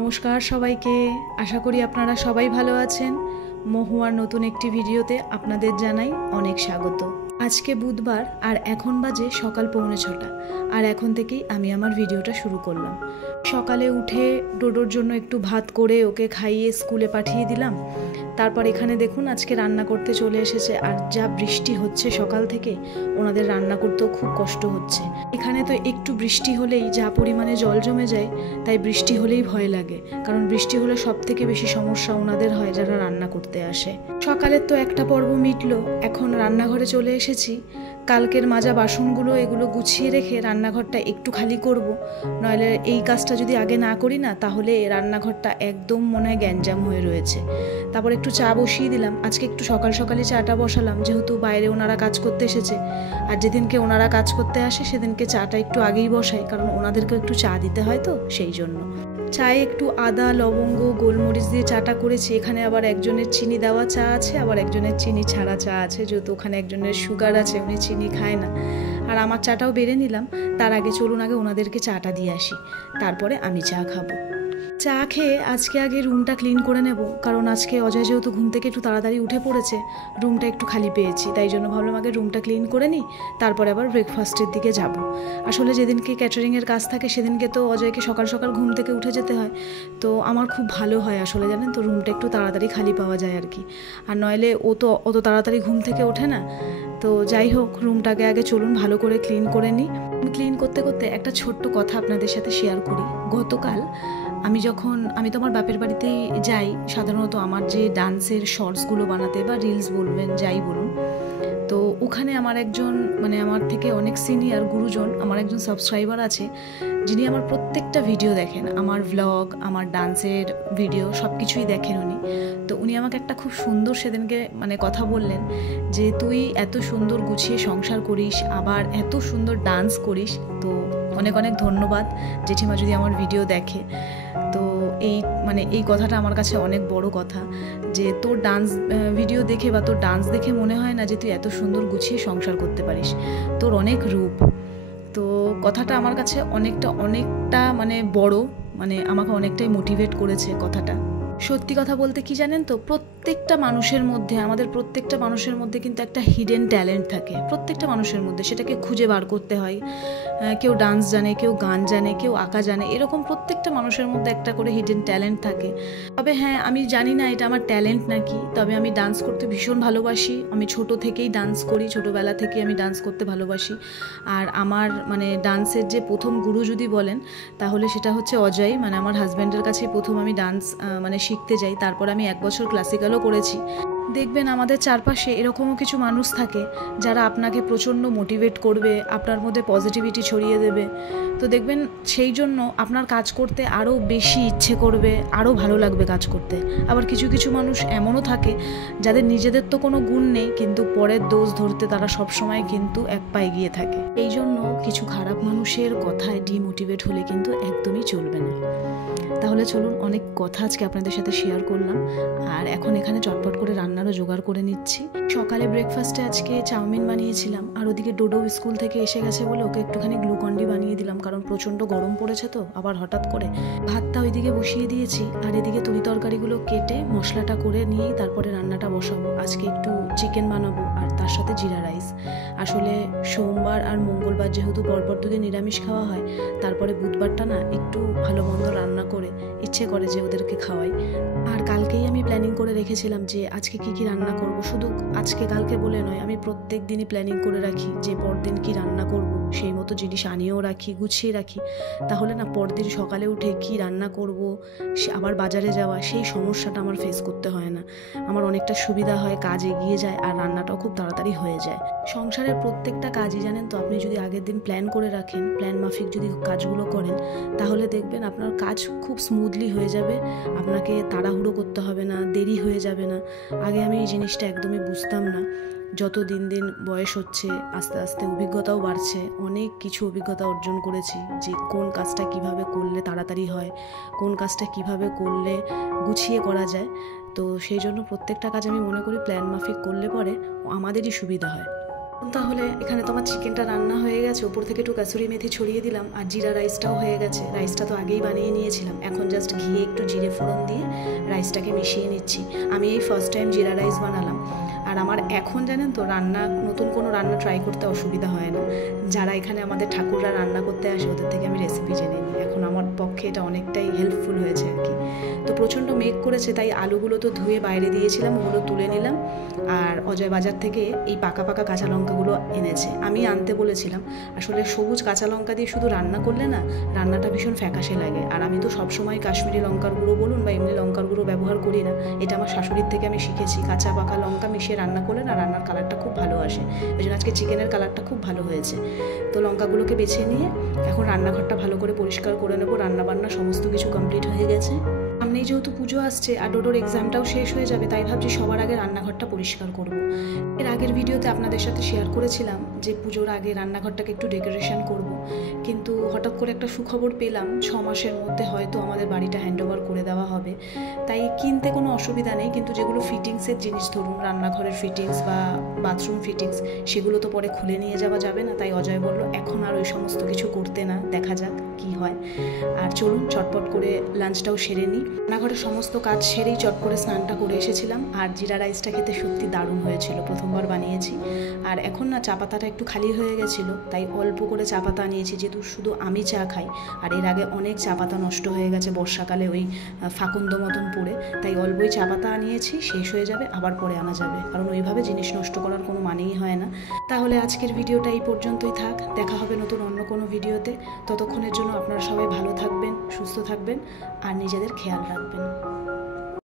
নমস্কার সবাইকে, আশা করি আপনারা সবাই ভালো আছেন। মহুয়ার নতুন একটি ভিডিওতে আপনাদের জানাই অনেক স্বাগত। আজকে বুধবার আর এখন বাজে সকাল 6:45, আর এখন থেকেই আমি আমার ভিডিওটা শুরু করলাম। সকালে উঠে ডোডোর জন্য একটু ভাত করে ওকে খাইয়ে স্কুলে পাঠিয়ে দিলাম। তারপর এখানে দেখুন আজকে রান্না করতে চলে এসেছে, আর যা বৃষ্টি হচ্ছে সকাল থেকে ওনাদের রান্না করতেও খুব কষ্ট হচ্ছে। এখানে তো একটু বৃষ্টি হলেই যা পরিমাণে জল জমে যায়, তাই বৃষ্টি হলেই ভয় লাগে, কারণ বৃষ্টি হলে সব থেকে বেশি সমস্যা ওনাদের হয় যারা রান্না করতে আসে। সকালের তো একটা পর্ব মিটলো, এখন রান্নাঘরে চলে এসেছি। কালকের মাজা বাসনগুলো এগুলো গুছিয়ে রেখে রান্নাঘরটা একটু খালি করব, নইলে এই কাজটা যদি আগে না করি না তাহলে রান্নাঘরটা একদম মনে হয় গ্যাঞ্জাম হয়ে রয়েছে। তারপর একটু চা বসিয়ে দিলাম। আজকে একটু সকাল সকালে চাটা বসালাম, যেহেতু বাইরে ওনারা কাজ করতে এসেছে, আর যেদিনকে ওনারা কাজ করতে আসে সেদিনকে চাটা একটু আগেই বসাই, কারণ ওনাদেরকেও একটু চা দিতে হয়, তো সেই জন্য। চায়ে একটু আদা, লবঙ্গ, গোলমরিচ দিয়ে চাটা করেছি। এখানে আবার একজনের চিনি দেওয়া চা আছে, আবার একজনের চিনি ছাড়া চা আছে, যেহেতু ওখানে একজনের সুগার আছে, উনি চিনি খায় না। আর আমার চাটাও বেড়ে নিলাম। তার আগে চলুন আগে ওনাদেরকে চাটা দিয়ে আসি, তারপরে আমি চা খাবো। চা খেয়ে আজকে আগে রুমটা ক্লিন করে নেব, কারণ আজকে অজয় যেহেতু ঘুম থেকে একটু তাড়াতাড়ি উঠে পড়েছে, রুমটা একটু খালি পেয়েছি, তাই জন্য ভাবলাম আগে রুমটা ক্লিন করে নিই, তারপরে আবার ব্রেকফাস্টের দিকে যাব। আসলে যেদিনকে ক্যাটারিংয়ের কাজ থাকে সেদিনকে তো অজয়কে সকাল সকাল ঘুম থেকে উঠে যেতে হয়, তো আমার খুব ভালো হয় আসলে, জানেন তো, রুমটা একটু তাড়াতাড়ি খালি পাওয়া যায় আর কি। আর নইলে ও তো অত তাড়াতাড়ি ঘুম থেকে ওঠে না। তো যাই হোক, রুমটাকে আগে চলুন ভালো করে ক্লিন করে নিই। ক্লিন করতে করতে একটা ছোট্ট কথা আপনাদের সাথে শেয়ার করি। গতকাল আমি তো আমার বাপের বাড়িতেই যাই সাধারণত আমার যে ডান্সের শর্টসগুলো বানাতে, বা রিলস বলবেন যাই বলুন। তো ওখানে আমার একজন আমার থেকে অনেক সিনিয়র গুরুজন, আমার একজন সাবস্ক্রাইবার আছে, যিনি আমার প্রত্যেকটা ভিডিও দেখেন, আমার ভ্লগ, আমার ডান্সের ভিডিও সব কিছুই দেখেন উনি। তো উনি আমাকে একটা খুব সুন্দর সেদিনকে কথা বললেন যে, তুই এত সুন্দর গুছিয়ে সংসার করিস, আবার এত সুন্দর ডান্স করিস, তো অনেক অনেক ধন্যবাদ জেঠিমা যদি আমার ভিডিও দেখে। তো এই কথাটা আমার কাছে অনেক বড় কথা, যে তোর ডান্স ভিডিও দেখে বা তোর ডান্স দেখে মনে হয় না যে তুই এত সুন্দর গুছিয়ে সংসার করতে পারিস, তোর অনেক রূপ। তো কথাটা আমার কাছে অনেকটা বড়, আমাকে অনেকটাই মোটিভেট করেছে কথাটা। সত্যি কথা বলতে কি জানেন তো, আমাদের প্রত্যেকটা মানুষের মধ্যে কিন্তু একটা হিডেন ট্যালেন্ট থাকে, প্রত্যেকটা মানুষের মধ্যে, সেটাকে খুঁজে বার করতে হয়। কেউ ডান্স জানে, কেউ গান জানে, কেউ আঁকা জানে, এরকম প্রত্যেকটা মানুষের মধ্যে একটা করে হিডেন ট্যালেন্ট থাকে। তবে হ্যাঁ, আমি জানি না এটা আমার ট্যালেন্ট নাকি, তবে আমি ডান্স করতে ভীষণ ভালোবাসি। আমি ছোট থেকেই ডান্স করি, ছোটোবেলা থেকে আমি ডান্স করতে ভালোবাসি। আর আমার ডান্সের যে প্রথম গুরু যদি বলেন, তাহলে সেটা হচ্ছে অজয়, আমার হাজব্যান্ডের কাছে প্রথম আমি ডান্স শিখতে যাই। তারপর আমি 1 বছর ক্লাসিক্যালও করেছি। দেখবেন আমাদের চারপাশে এরকমও কিছু মানুষ থাকে যারা আপনাকে প্রচণ্ড মোটিভেট করবে, আপনার মধ্যে পজিটিভিটি ছড়িয়ে দেবে। তো দেখবেন সেই জন্য আপনার কাজ করতে আরও বেশি ইচ্ছে করবে, আরও ভালো লাগবে কাজ করতে। আবার কিছু কিছু মানুষ এমনও থাকে যাদের নিজেদের তো কোনো গুণ নেই, কিন্তু পরের দোষ ধরতে তারা সবসময় কিন্তু এক পা এগিয়ে থাকে। এই জন্য কিছু খারাপ মানুষের কথায় ডিমোটিভেট হলে কিন্তু একদমই চলবে না। তাহলে চলুন, অনেক কথা আজকে আপনাদের সাথে শেয়ার করলাম, আর এখন এখানে চটপট করে রান্নারও জোগাড় করে নিচ্ছি। সকালে ব্রেকফাস্টে আজকে চাউমিন বানিয়েছিলাম, আর ওদিকে ডোডো স্কুল থেকে এসে গেছে বলে ওকে একটুখানি গ্লুকন্ডি বানিয়ে দিলাম, কারণ প্রচণ্ড গরম পড়েছে তো আবার হঠাৎ করে। ভাতটা ওইদিকে বসিয়ে দিয়েছি, আর এদিকে তরি তরকারিগুলো কেটে মশলাটা করে নিয়েই তারপরে রান্নাটা বসাবো। আজকে একটু চিকেন বানাবো, আর তার সাথে জিরা রাইস। আসলে সোমবার আর মঙ্গলবার যেহেতু পরপর 2 দিন নিরামিষ খাওয়া হয়, তারপরে বুধবারটা না একটু ভালো মন্দ রান্না করে ইচ্ছে করে যে ওদেরকে খাওয়াই। আর কালকেই আমি প্ল্যানিং করে রেখেছিলাম যে আজকে কি কি রান্না করব। শুধু আজকে কালকে বলে নয়, আমি প্রত্যেক দিনই প্ল্যানিং করে রাখি যে পরদিন কি রান্না করব, সেই মতো জিনিস আনিয়েও রাখি, গুছিয়ে রাখি। তাহলে না পরদিন সকালে উঠে কি রান্না করব, আবার বাজারে যাওয়া, সেই সমস্যাটা আমার ফেস করতে হয় না। আমার অনেকটা সুবিধা হয়, কাজ এগিয়ে যায়, আর রান্নাটাও খুব তাড়াতাড়ি হয়ে যায়। সংসারের প্রত্যেকটা কাজই জানেন তো, আপনি যদি আগের দিন প্ল্যান করে রাখেন, প্ল্যান মাফিক যদি কাজগুলো করেন, তাহলে দেখবেন আপনার কাজ খুব স্মুথলি হয়ে যাবে। আপনাকে তাড়াহুড়ো করতে হবে না, দেরি হয়ে যাবে না। আগে আমি এই জিনিসটা একদমই বুঝতাম না। যত দিন দিন বয়স হচ্ছে, আস্তে আস্তে অভিজ্ঞতাও বাড়ছে, অনেক কিছু অভিজ্ঞতা অর্জন করেছি যে কোন কাজটা কিভাবে করলে তাড়াতাড়ি হয়, কোন কাজটা কিভাবে করলে গুছিয়ে করা যায়। তো সেই জন্য প্রত্যেকটা কাজ আমি মনে করি প্ল্যান মাফিক করলে পরে আমাদেরই সুবিধা হয়। তাহলে এখানে তো আমার চিকেনটা রান্না হয়ে গেছে, ওপর থেকে একটু কাসুরি মেথি ছড়িয়ে দিলাম, আর জিরা রাইসটাও হয়ে গেছে। রাইসটা তো আগেই বানিয়ে নিয়েছিলাম, এখন জাস্ট ঘিয়ে একটু জিরে ফোড়ন দিয়ে রাইসটাকে মিশিয়ে নিচ্ছি। আমি এই ফার্স্ট টাইম জিরা রাইস বানালাম। আর আমার এখন জানেন তো নতুন কোনো রান্না ট্রাই করতে অসুবিধা হয় না। যারা এখানে আমাদের ঠাকুররা রান্না করতে আসে ওদের থেকে আমি রেসিপি জেনে নিই। এখন আমার পক্ষে এটা অনেকটাই হেল্পফুল হয়েছে আর কি। তো প্রচণ্ড মেঘ করেছে, তাই আলুগুলো তো ধুয়ে বাইরে দিয়েছিলাম, ওগুলো তুলে নিলাম। আর অজয় বাজার থেকে এই পাকা পাকা কাঁচা লঙ্কাগুলো এনেছে, আমি আনতে বলেছিলাম। আসলে সবুজ কাঁচা লঙ্কা দিয়ে শুধু রান্না করলে না রান্নাটা ভীষণ ফ্যাকাশে লাগে। আর আমি তো সবসময় কাশ্মীরি লঙ্কার গুঁড়ো বলুন বা এমনি লঙ্কার গুঁড়ো ব্যবহার করি না। এটা আমার শাশুড়ির থেকে আমি শিখেছি, কাঁচা পাকা লঙ্কা মিশিয়ে রান্না করলে না রান্নার কালারটা খুব ভালো আসে। ওই জন্য আজকে চিকেনের কালারটা খুব ভালো হয়েছে। তো লঙ্কাগুলোকে বেছে নিয়ে এখন রান্নাঘরটা ভালো করে পরিষ্কার করে নেবো। রান্নাবান্না সমস্ত কিছু কমপ্লিট হয়ে গেছে। সামনেই যেহেতু পুজো আসছে আর ডোডোর এক্সামটাও শেষ হয়ে যাবে, তাই ভাবছি সবার আগে রান্নাঘরটা পরিষ্কার করব। এর আগের ভিডিওতে আপনাদের সাথে শেয়ার করেছিলাম যে পুজোর আগে রান্নাঘরটাকে একটু ডেকোরেশন করব, কিন্তু হঠাৎ করে একটা সুখবর পেলাম 6 মাসের মধ্যে হয়তো আমাদের বাড়িটা হ্যান্ডওভার করে দেওয়া হবে। তাই কিনতে কোনো অসুবিধা নেই, কিন্তু যেগুলো ফিটিংসের জিনিস, ধরুন রান্নাঘরের ফিটিংস বা বাথরুম ফিটিংস, সেগুলো তো পরে খুলে নিয়ে যাওয়া যাবে না। তাই অজয় বলল এখন আর ওই সমস্ত কিছু করতে না, দেখা যাক কি হয়। আর চলুন চটপট করে লাঞ্চটাও সেরে নিই। রান্নাঘরের সমস্ত কাজ সেরেই চট করে স্নানটা করে এসেছিলাম। আর জিরা রাইসটা খেতে সত্যি দারুণ হয়েছিল, প্রথমবার বানিয়েছি। আর এখন না চা পাতাটা একটু খালি হয়ে গেছিলো, তাই অল্প করে চা পাতা নিয়েছি, যেহেতু শুধু আমি চা খাই। আর এর আগে অনেক চা পাতা নষ্ট হয়ে গেছে বর্ষাকালে ওই ফাকুন্দ মতন পড়ে, তাই অল্পই চা পাতা আনিয়েছি। শেষ হয়ে যাবে আবার পরে আনা যাবে, কারণ ওইভাবে জিনিস নষ্ট করার কোনো মানেই হয় না। তাহলে আজকের ভিডিওটা এই পর্যন্তই থাক, দেখা হবে নতুন অন্য কোনো ভিডিওতে। ততক্ষণের জন্য আপনারা সবাই ভালো থাকবেন, সুস্থ থাকবেন আর নিজেদের খেয়াল রাখবেন।